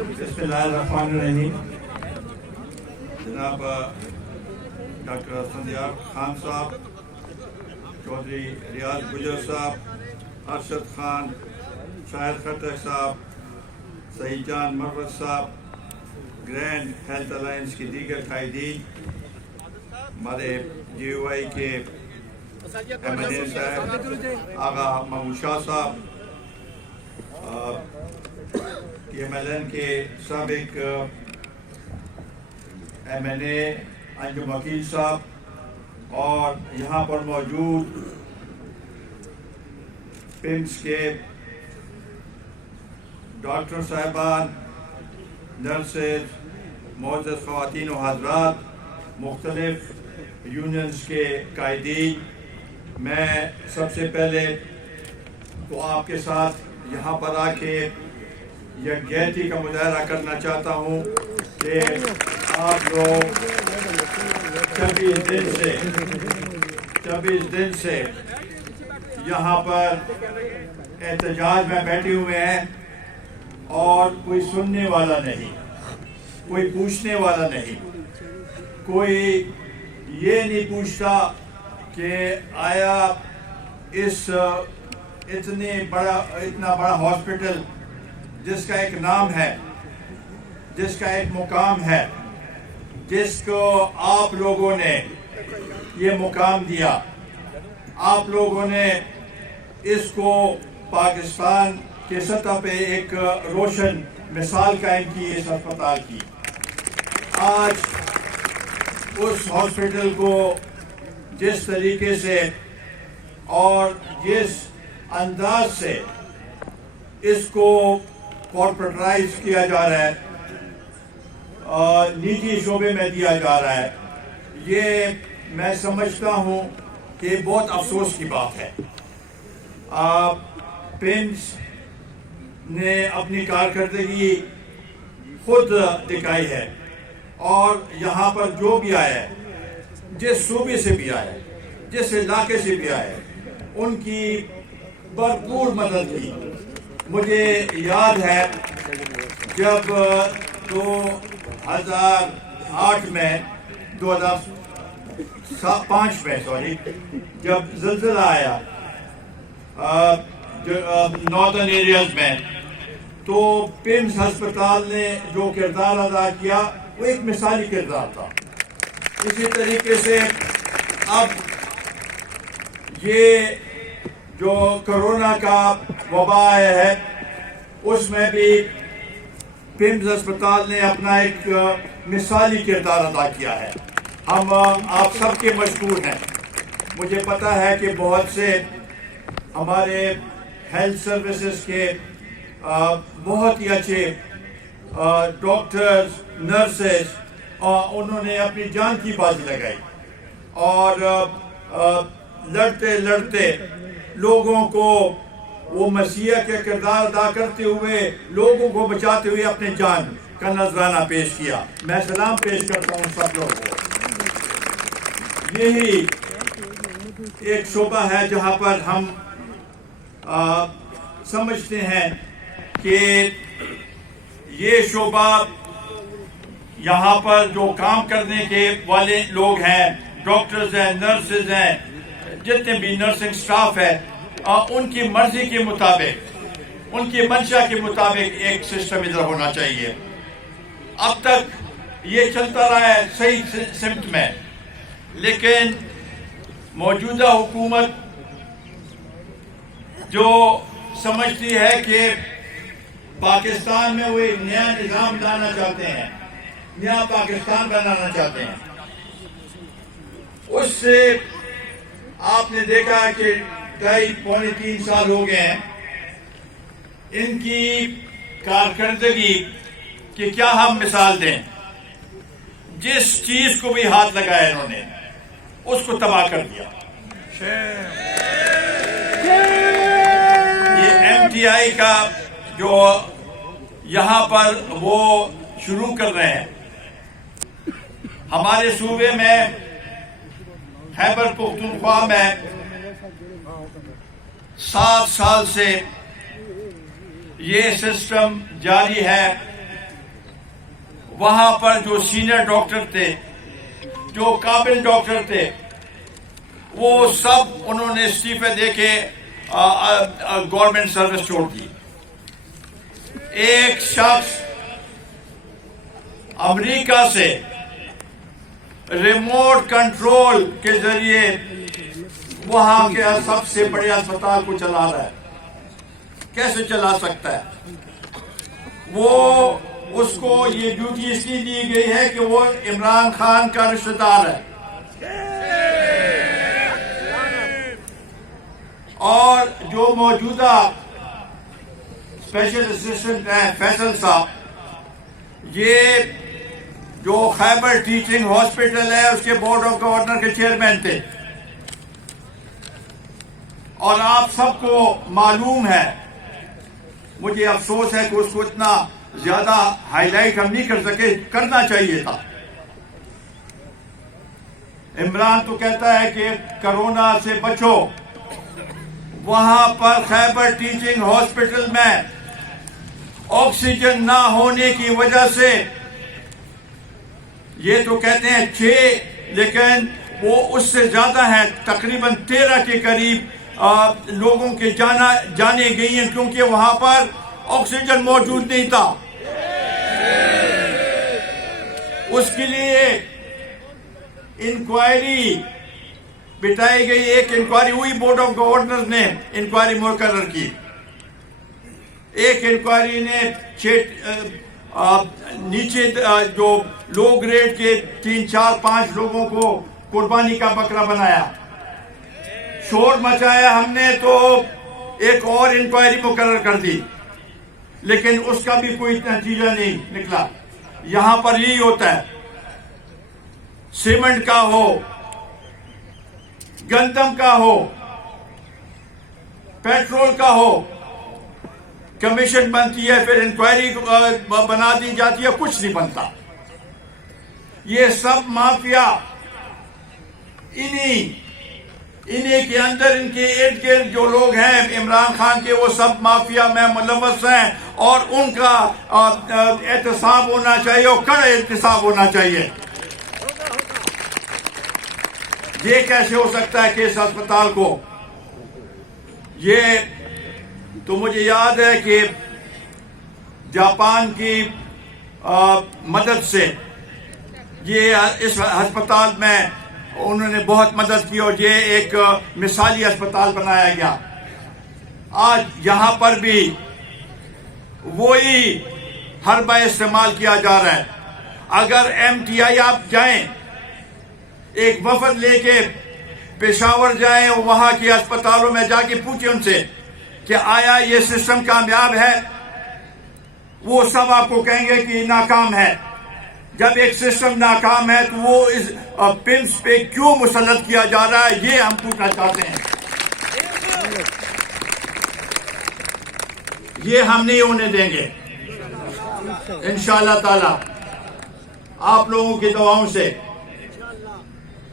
بسم اللہ الرحمن الرحیم. جناب ڈاکٹر اسفندیار خان صاحب, چودھری ریاض گجر صاحب, ارشد خان, شاہد خٹک صاحب, سعید جان مروت صاحب, گرینڈ ہیلتھ الائنس کی دیگر قائدین, ہمارے جی یو آئی کے ایم این اے صاحب آغا محمود شاہ صاحب, ٹی ایم ایل این کے سابق ایم این اے انجم وکیل صاحب, اور یہاں پر موجود پمس کے ڈاکٹر صاحبان, نرسز, معزز خواتین و حضرات, مختلف یونینز کے قائدین, میں سب سے پہلے تو آپ کے ساتھ یہاں پر آ کے یکجہتی کا مظاہرہ کرنا چاہتا ہوں کہ آپ لوگ 24 دن سے یہاں پر احتجاج میں بیٹھے ہوئے ہیں اور کوئی سننے والا نہیں, کوئی پوچھنے والا نہیں, کوئی یہ نہیں پوچھتا کہ آیا اتنا بڑا ہاسپٹل جس کا ایک نام ہے, جس کا ایک مقام ہے, جس کو آپ لوگوں نے یہ مقام دیا, آپ لوگوں نے اس کو پاکستان کے سطح پہ ایک روشن مثال قائم کی اس ہسپتال کی. آج اس ہاسپٹل کو جس طریقے سے اور جس انداز سے اس کو کارپوریٹائز کیا جا رہا ہے, نجی شعبے میں دیا جا رہا ہے, یہ میں سمجھتا ہوں کہ بہت افسوس کی بات ہے. پمس نے اپنی کارکردگی خود دکھائی ہے, اور یہاں پر جو بھی آیا ہے, جس صوبے سے بھی آیا ہے, جس علاقے سے بھی آیا ہے, ان کی بھرپور مدد کی. مجھے یاد ہے جب 2005 میں جب زلزلہ آیا ناردرن ایریاز میں, تو پمس ہسپتال نے جو کردار ادا کیا وہ ایک مثالی کردار تھا. اسی طریقے سے اب یہ جو کرونا کا وبا ہے, اس میں بھی پمس ہسپتال نے اپنا ایک مثالی کردار ادا کیا ہے. ہم آپ سب کے مشکور ہیں. مجھے پتہ ہے کہ بہت سے ہمارے ہیلتھ سروسز کے بہت ہی اچھے ڈاکٹرز, نرسز, انہوں نے اپنی جان کی بازی لگائی, اور لڑتے لڑتے لوگوں کو وہ مسیح کے کردار ادا کرتے ہوئے, لوگوں کو بچاتے ہوئے اپنے جان کا نذرانہ پیش کیا. میں سلام پیش کرتا ہوں سب لوگوں کو. یہی ایک شعبہ ہے جہاں پر ہم سمجھتے ہیں کہ یہ شعبہ, یہاں پر جو کام کرنے کے والے لوگ ہیں, ڈاکٹرز ہیں, نرسز ہیں, جتنے بھی نرسنگ سٹاف ہے, ان کی مرضی کے مطابق, ان کی منشا کے مطابق ایک سسٹم ادھر ہونا چاہیے. اب تک یہ چلتا رہا ہے صحیح سمت میں, لیکن موجودہ حکومت جو سمجھتی ہے کہ پاکستان میں وہ ایک نیا نظام لانا چاہتے ہیں, نیا پاکستان بنانا چاہتے ہیں, اس سے آپ نے دیکھا ہے کہ 2.5-3 سال ہو گئے ہیں. ان کی کارکردگی کی کیا ہم مثال دیں. جس چیز کو بھی ہاتھ لگایا انہوں نے اس کو تباہ کر دیا. یہ ایم ٹی آئی کا جو یہاں پر وہ شروع کر رہے ہیں, ہمارے صوبے میں خیبر پختونخوا میں 7 سال سے یہ سسٹم جاری ہے وہاں پر جو سینئر ڈاکٹر تھے، جو قابل ڈاکٹر تھے، وہ سب انہوں نے استعفے دے کے گورنمنٹ سروس چھوڑ دی. ایک شخص امریکہ سے ریموٹ کنٹرول کے ذریعے وہاں کے سب سے بڑے اسپتال کو چلا رہا ہے. کیسے چلا سکتا ہے؟ وہ اس کو یہ ڈیوٹی اس لیے دی گئی ہے کہ وہ عمران خان کا رشتہ دار ہے. اور جو موجودہ اسپیشل اسسٹنٹ ہیں فیصل صاحب، یہ جو خیبر ٹیچنگ ہاسپٹل ہے اس کے بورڈ آف گورنر کے چیئرمین تھے. اور آپ سب کو معلوم ہے، مجھے افسوس ہے کہ اس کو اتنا زیادہ ہائی لائٹ ہم نہیں کر سکے، کرنا چاہیے تھا. عمران تو کہتا ہے کہ کرونا سے بچو. وہاں پر خیبر ٹیچنگ ہاسپٹل میں آکسیجن نہ ہونے کی وجہ سے، یہ تو کہتے ہیں 6 لیکن وہ اس سے زیادہ ہیں، تقریباً 13 کے قریب لوگوں کے جانے گئی ہیں، کیونکہ وہاں پر آکسیجن موجود نہیں تھا. اس کے لیے انکوائری بٹائی گئی. ایک انکوائری ہوئی، بورڈ آف گورنر نے انکوائری مقرر کی. ایک انکوائری نے نیچے جو لو گریڈ کے 3 4 5 لوگوں کو قربانی کا بکرا بنایا. شور مچایا ہم نے تو ایک اور انکوائری مقرر کر دی، لیکن اس کا بھی کوئی نتیجہ نہیں نکلا. یہاں پر یہی ہوتا ہے، سیمنٹ کا ہو، گندم کا ہو، پیٹرول کا ہو، کمیشن بنتی ہے، پھر انکوائری بنا دی جاتی ہے، کچھ نہیں بنتا. یہ سب مافیا انہی کے اندر، ان کے ارد گرد جو لوگ ہیں عمران خان کے، وہ سب مافیا میں ملوث ہیں. اور ان کا احتساب ہونا چاہیے، اور کڑا احتساب ہونا چاہیے. یہ کیسے ہو سکتا ہے کہ اس اسپتال کو، یہ تو مجھے یاد ہے کہ جاپان کی مدد سے یہ اس ہسپتال میں انہوں نے بہت مدد کی، اور یہ ایک مثالی اسپتال بنایا گیا. آج یہاں پر بھی وہی حربہ استعمال کیا جا رہا ہے. اگر MTI آپ جائیں، ایک وفد لے کے پشاور جائیں، وہاں کے اسپتالوں میں جا کے پوچھیں ان سے کہ آیا یہ سسٹم کامیاب ہے، وہ سب آپ کو کہیں گے کہ ناکام ہے. جب ایک سسٹم ناکام ہے تو وہ اس پنس پہ کیوں مسلط کیا جا رہا ہے، یہ ہم پوچھنا چاہتے ہیں. یہ ہم نہیں ہونے دیں گے انشاءاللہ تعالی. آپ لوگوں کی دعاؤں سے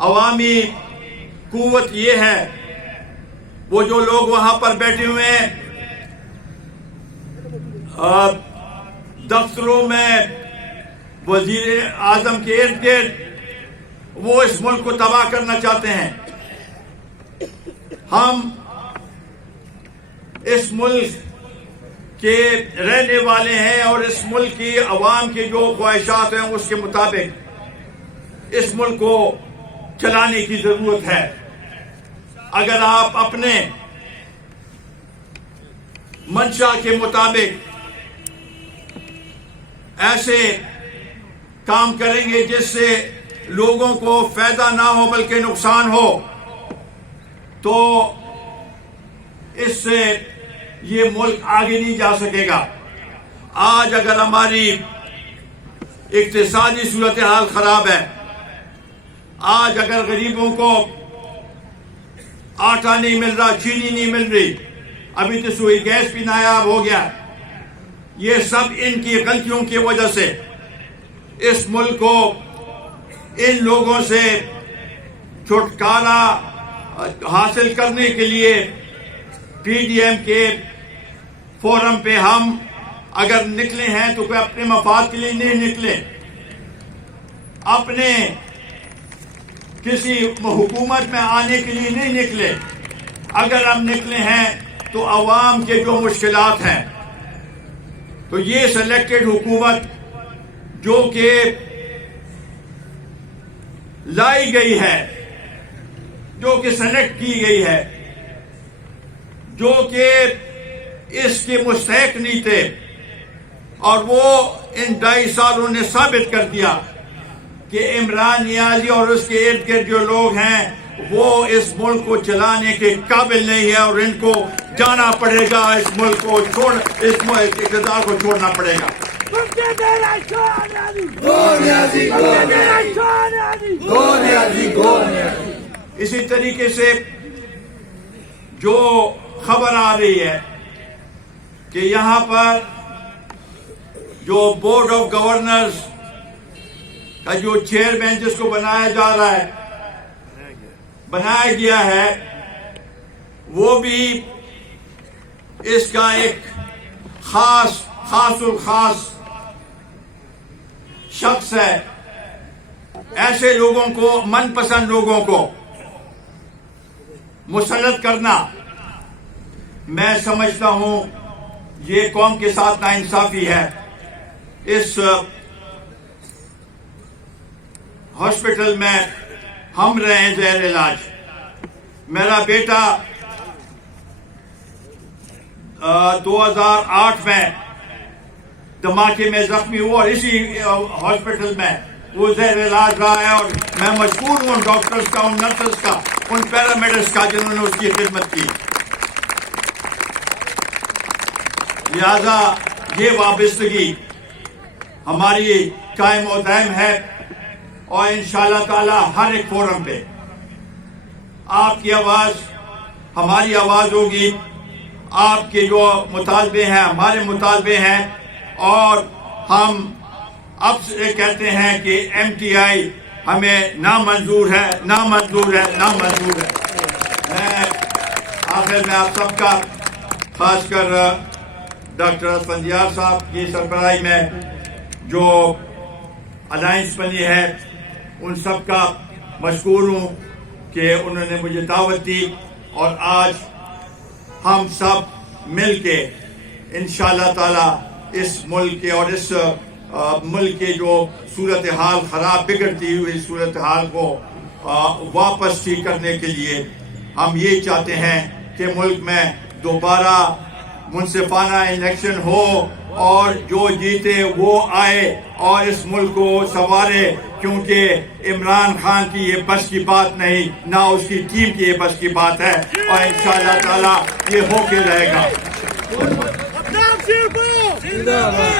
عوامی قوت یہ ہے، وہ جو لوگ وہاں پر بیٹھے ہوئے ہیں دفتروں میں، وزیر اعظم کے ارد گرد، وہ اس ملک کو تباہ کرنا چاہتے ہیں. ہم اس ملک کے رہنے والے ہیں، اور اس ملک کی عوام کی جو خواہشات ہیں اس کے مطابق اس ملک کو چلانے کی ضرورت ہے. اگر آپ اپنے منشا کے مطابق ایسے کام کریں گے جس سے لوگوں کو فائدہ نہ ہو بلکہ نقصان ہو، تو اس سے یہ ملک آگے نہیں جا سکے گا. آج اگر ہماری اقتصادی صورتحال خراب ہے، آج اگر غریبوں کو آٹا نہیں مل رہا، چینی نہیں مل رہی، ابھی تو سوئی گیس بھی نایاب ہو گیا، یہ سب ان کی غلطیوں کی وجہ سے اس ملک کو ان لوگوں سے چھٹکارا حاصل کرنے کے لیے PDM کے فورم پہ ہم اگر نکلے ہیں تو کوئی اپنے مفاد کے لیے نہیں نکلے. اپنے کسی حکومت میں آنے کے لیے نہیں نکلے. اگر ہم نکلے ہیں تو عوام کے جو مشکلات ہیں، تو یہ سلیکٹڈ حکومت جو کہ لائی گئی ہے، جو کہ سلیکٹ کی گئی ہے، جو کہ اس کے مستحق نہیں تھے، اور وہ ان 2.5 سالوں نے ثابت کر دیا کہ عمران نیازی اور اس کے ارد گرد جو لوگ ہیں وہ اس ملک کو چلانے کے قابل نہیں ہے، اور ان کو جانا پڑے گا، اس ملک کو اس اقتدار کو چھوڑنا پڑے گا. اسی طریقے سے جو خبر آ رہی ہے کہ یہاں پر جو بورڈ آف گورنرز کا جو چیئرمین جس کو بنایا گیا ہے وہ بھی اس کا ایک خاص شخص ہے. ایسے لوگوں کو، من پسند لوگوں کو مسلط کرنا، میں سمجھتا ہوں یہ قوم کے ساتھ ناانصافی ہے. اس ہاسپٹل میں ہم رہے ہیں زیر علاج. میرا بیٹا 2008 میں دھماکے میں زخمی ہوا اور اسی ہاسپٹل میں وہ زیر علاج رہا ہے، اور میں مشکور ہوں ڈاکٹرز کا، ان نرسز کا، ان پیرامیڈکس کا جنہوں نے اس کی خدمت کی. لہذا یہ وابستگی ہماری قائم و دائم ہے، اور انشاءاللہ تعالی ہر ایک فورم پہ آپ کی آواز ہماری آواز ہوگی. آپ کے جو مطالبے ہیں ہمارے مطالبے ہیں، اور ہم اب سے کہتے ہیں کہ MTI ہمیں نامنظور ہے. میں آخر میں آپ سب کا، خاص کر ڈاکٹر اسفندیار صاحب کی سربراہی میں جو الائنس بنی ہے، ان سب کا مشکور ہوں کہ انہوں نے مجھے دعوت دی، اور آج ہم سب مل کے انشاءاللہ تعالی اس ملک کے اور اس ملک کے جو صورتحال خراب بگڑتی ہوئی صورتحال کو واپس ٹھیک کرنے کے لیے ہم یہ چاہتے ہیں کہ ملک میں دوبارہ منصفانہ الیکشن ہو، اور جو جیتے وہ آئے اور اس ملک کو سنوارے، کیونکہ عمران خان کی یہ بس کی بات نہیں، نہ اس کی ٹیم کی یہ بس کی بات ہے، اور انشاءاللہ تعالی یہ ہو کے رہے گا. زندہ باد.